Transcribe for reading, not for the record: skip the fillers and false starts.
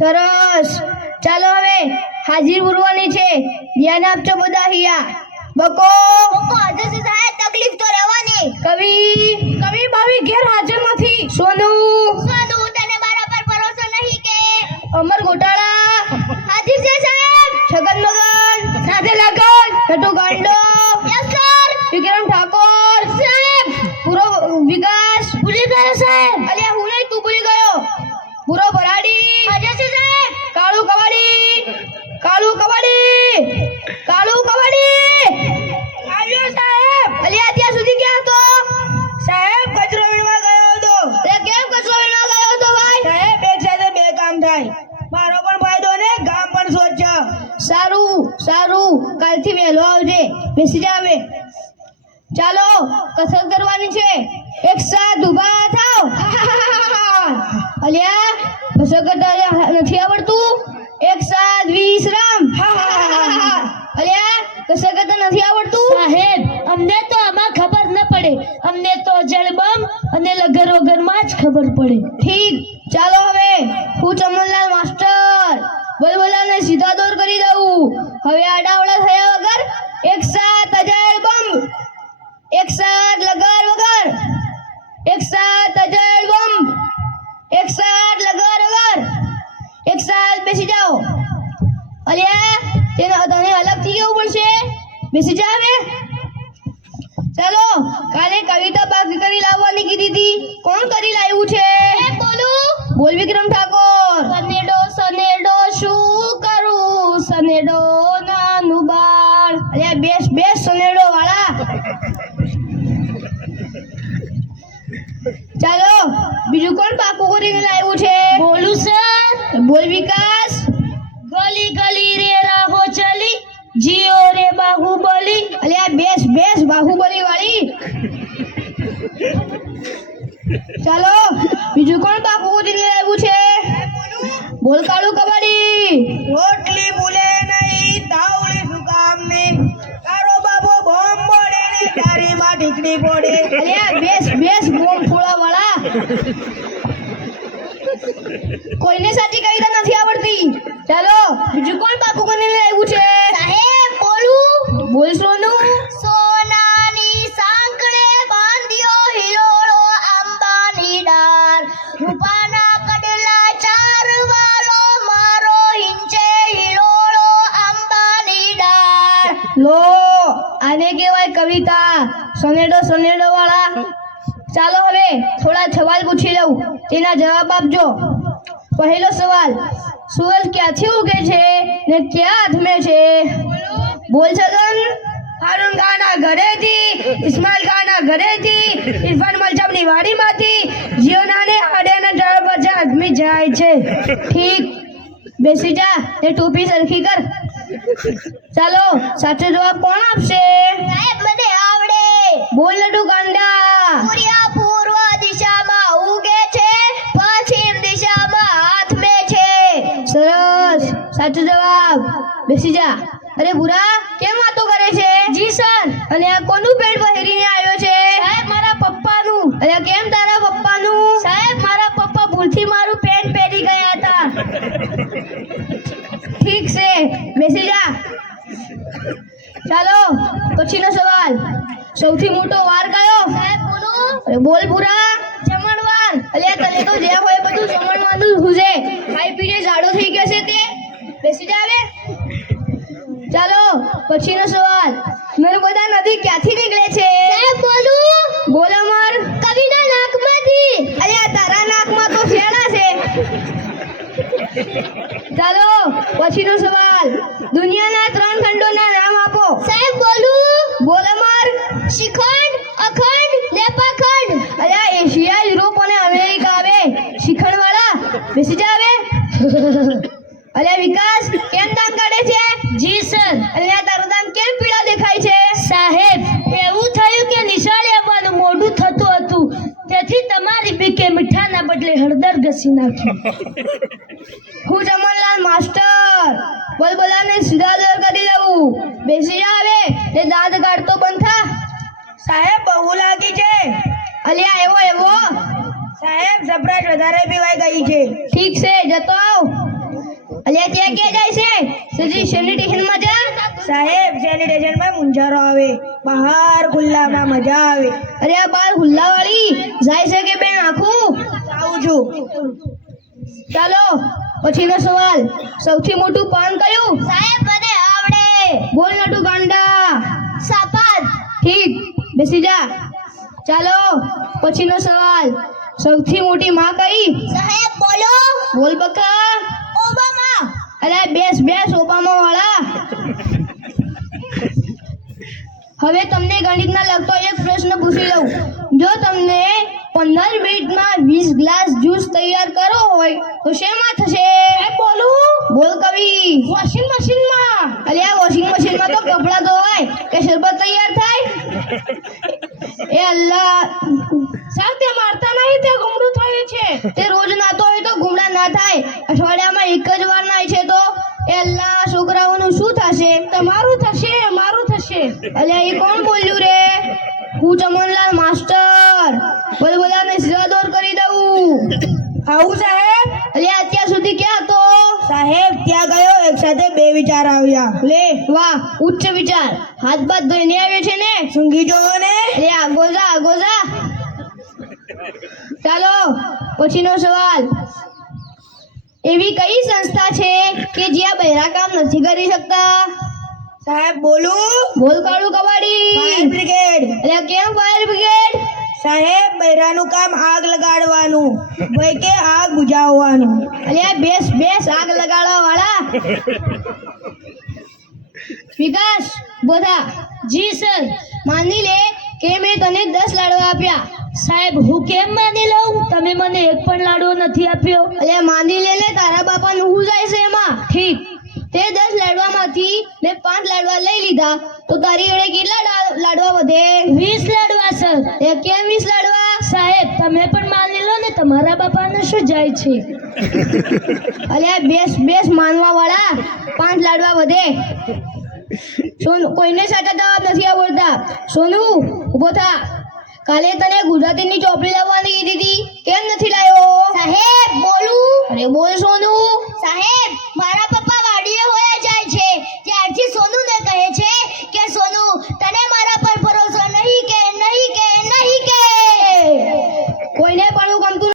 સરસ. ચાલો હવે હાજરી પૂરવાની છે. ધ્યાન આપજો બધા અહીંયા. બકો આજે સાહેબ તકલીફ તો રહેવાની. કવિ ભાવી ઘેર હાજર નથી. સોનુ તને મારા પર ભરોસો નહીં કે? અમર ગોટાળા હાજર છે સાહેબ. છગન મગન સાથે લગન છટુ ગાંડો યસ સર. વિક્રમ ઠાકોર સાહેબ. પૂરો વિકાસ ભૂલી ગયો સાહેબ. અલ્યા હું નહીં, તું ભૂલી ગયો. પૂરો ભરાડી હાજર છે સાહેબ. કાળુ કવાડી આવ્યો સાહેબ. અલ્યા ત્યાં સુધી ક્યાં હતો? સાહેબ કચરો વીણવા ગયો હતો. અરે કેમ કચરો વીણવા ગયો હતો ભાઈ? સાહેબ એક સાથે બે કામ થાય. મારો પણ ફાયદો ને ગામ પણ સ્વચ્છ. સારું કાલથી વહેલો આવજે. બેસી જા હવે. ચાલો કસરત કરવાની છે. એક સાથ ઊભા થાઓ. અલ્યા કસરત કરતા નથી આવડતું? એક સાથ વિશ્રામ. અલ્યા કસરત કરતા નથી આવડતું? સાહેબ અમને તો આમાં ખબર ન પડે. અમને તો જળબમ અને લગર વગરમાં જ ખબર પડે. ઠીક. ચાલો હવે હું ચમનલાલ માસ્ટર બોલબોલાને સીધા દોર કરી દઉં. હવે આડાવડા થયા વગર એક સાથ અજય બમ. એક સાથ લગર વગર. એક સાથ અજય બમ. એક સાથ લગર વગર. એક સાથ બેસી જાઓ. અલ્યા તને અલગથી કેવું પડશે. બેસી જા હવે. ચાલો કાલે કવિતા બાકી કરી લાવવાની કીધી હતી. કોણ કરી લાવ્યું છે? બોલ વિક્રમ ઠાકોર. સનેડો શું કરું? સનેડો નાનું બાળ. અલ્યા બેસ સનેડો વાળા. ચાલો બીજું કોણ પાકું કરીને લાવ્યું છે? બોલું સર. બોલ વિકાસ. ગલી ગલી રે રાહો ચલી, જીઓ રે બાહુબલી. અલ્યા બેસ બાહુબલી વાળી. ચાલો બીજું કોણ પાકું કરીને લાવ્યું છે? બોલ કાળુ કબડ્ડી. રોટલી ભૂલે નહીં તાવડી શું કામ ને? તારો બાબો બોમ્બ બોડે ને તારી માં ઠીકડી બોડે. અલ્યા બેસ બોમ ફોડા વાળા. કોઈને સાચી કવિતા નથી આવડતી. ચાલો બીજું કોણ પાકું કરીને લાવ્યું છે? સાહેબ બોલું. બોલ સોનુ. સોનાની સાંકળે બાંધ્યો હિલોળો આંબાની ડાળ. રૂપાના કડલા ચારવાલો મારો હિંચે હિલોળો આંબાની ડાળ. લો આને કહેવાય કવિતા. સનેડો વાળા. ચાલો હવે થોડા સવાલ પૂછી લઉં, તેના જવાબ આપજો. પહેલો સવાલ, સૂરજ ક્યાંથી ઉગે છે ને ક્યાં આથમે છે? બોલ છગન. હારૂન ખાના ઘરેથી, ઇસ્માઇલ ખાના ઘરેથી, ઇરફાન મલચમની વાડીમાંથી, જીઓનાને આડેના જળ પર આદમી જાય છે. ઠીક. બેસી જા ને ટોપી સરખી કર. ચાલો સાચો જવાબ કોણ આપશે? સાહેબ મને આવડે. બોલ લડુ ગાંડા. સૂર્ય પૂર્વ દિશામાં ઉગે છે, પશ્ચિમ દિશામાં આથમે છે. સરસ સાચો જવાબ. બેસી જા. અરે બુરા કેમ વાતો કરે છે? જી સર. અને આ કોનું પેન્ટ પહેરીને આવ્યો છે? સાહેબ મારા પપ્પાનું. અરે કેમ તારા પપ્પાનું? સાહેબ મારા પપ્પા ભૂલથી મારું પેન્ટ પહેરી ગયા હતા. ઠીક છે બેસી જા. ચાલો પછીનો સવાલ, સૌથી મોટો વાર કયો? સાહેબ બોલું. અરે બોલ બુરા. જમણવાર. અલ્યા તને તો જે હોય બધું જમણવાનું હુજે. ખાઈ પીને જાડો થઈ ગયો છે તે. બેસી જા હવે. ચાલો પછીનો સવાલ, નર્મદા નદી ક્યાંથી નીકળે છે? સાહેબ બોલું. બોલ અમર. કવિના નાકમાંથી. અલ્યા તારા નાકમાં તો ફેણા છે. ચાલો પછીનો સવાલ, દુનિયાના 3 ખંડોના નામ આપો. સાહેબ બોલું. બોલ અમર. શિખંડ, અખંડ, લેપાખંડ. અલ્યા એશિયા, યુરોપ અને અમેરિકા આવે. શિખંડ વાળા બેસી જા હવે. અલ્યા વિકાસ કેમ દાંત કાઢે છે? જી સર. અલ્યા તારું દાંત કેમ પીળા દેખાય છે? સાહેબ એવું થયું કે નિશાળે આવવાનું મોડું થતું હતું, તેથી તમારી બીકે મીઠાના બદલે હળદર ઘસી નાખ્યું. હું ચમનલાલ માસ્ટર બોલબોલાને સીધા દોર કરી દઉં. બેસી જા હવે ને દાંત કાઢતો બંધ થા. સાહેબ બહુ લાગી છે. અલ્યા એવો સાહેબ સપ્રાઈટ વધારે પીવાઈ ગઈ છે. ઠીક છે જતો આવ. અલ્યા ત્યાં ક્યાં જાય છે સીધી સેનિટેશનમાં જા. સાહેબ સેનિટેશનમાં મુંજારો આવે, બહાર ખુલ્લામાં મજા આવે. અરે આ બાર હુલ્લાવાળી જાય છે કે બેન આખું. આવું છું. ચાલો પછીનો સવાલ. સૌથી મોટું પાન કયું? સાહેબ મને આવડે. બોલ નટુ ગાંડા. સફાદ. ઠીક, બેસી જા. ચાલો પછીનો સવાલ. સૌથી મોટી માં કઈ? સાહેબ બોલો. બોલ બકા. ઓબામા. અરે બેસ બેસ ઓબામા વાળા. હવે તમને ગણિતના લગતો એક પ્રશ્ન પૂછી લઉં. જો તમને 15 મિનિટમાં 20 ગ્લાસ જ્યુસ તૈયાર કરવો હોય તો શેમાં થશે? બોલું. બોલ કવિ. વોશિંગ મશીનમાં. અરે આ વોશિંગ મશીનમાં તો કપડાં ધોવાય કે શરબત તૈયાર થાય? એ અલ્લાહ, સાહેબ તે મારતા નહીં, તે ગુમડું થયું છે. તે રોજ નાતો હોય તો ગુમડા ના થાય, અઠવાડિયામાં એક જ વાર નાય છે તો એ અલ્લાહ, છોકરાઓનું શું થશે? તમારું થશે, મારું થશે. અલ્યા એ કોણ બોલ્યું રે? હું ચમનલાલ માસ્ટર. બોલબોલાને સીધા દોર કરી દઉં. આવું સાહેબ. અલ્યા અત્યાર સુધી ક્યાં હતો? સાહેબ ત્યાં ગયો, એક સાથે બે વિચાર આવ્યા. લે વાહ, ઉચ્ચ વિચાર. હાથ બાથ ધોઈને આવ્યો છે ને? સૂંઘી જોવો ને. અરે આગો જા, આગો જા. ચાલો પછીનો સવાલ. એવી કઈ સંસ્થા છે કે જ્યાં બહેરા કામ નથી કરી શકતા? સાહેબ બોલું. બોલ કાળું ફાયર કબાડી. બ્રિગેડ. અલ્યા કેમ ફાયર બ્રિગેડ? સાહેબ બૈરાનું કામ આગ લગાડવાનું, ભાઈ કે આગ બુઝાવવાનું. અલ્યા બેસ બેસ, આગ લગાડવા વાળા. વિકાસ બોધા. જી સર. માની લે કે મેં તને 10 લાડવા આપ્યા. સાહેબ હું કેમ માની લઉં? તમે મને એક પણ લાડવો નથી આપ્યો. અલ્યા માની લે ને, તારા બાપાનું શું જાય છે એમાં? ઠીક. તે 10 લાડવામાંથી મેં 5 લાડવા લઈ લીધા તો તારી જોડે કેટલા લાડવા વધે? 20 લાડવા સર. એ કેમ 20 લાડવા? સાહેબ તમે પણ માની લો ને, તમારા બાપાને શું જાય છે? અલ્યા બેસ બેસ માનવા વાળા, 5 લાડવા વધે. સોનુ, કોઈને સાચા જવાબ નથી આવડતા. સોનુ ઊભો થા. કાલે તને ગુજરાતીની ચોપડી લાવવાની કીધી હતી, કેમ નથી લાવ્યો? સાહેબ બોલું. અરે બોલ સોનુ. સાહેબ મારા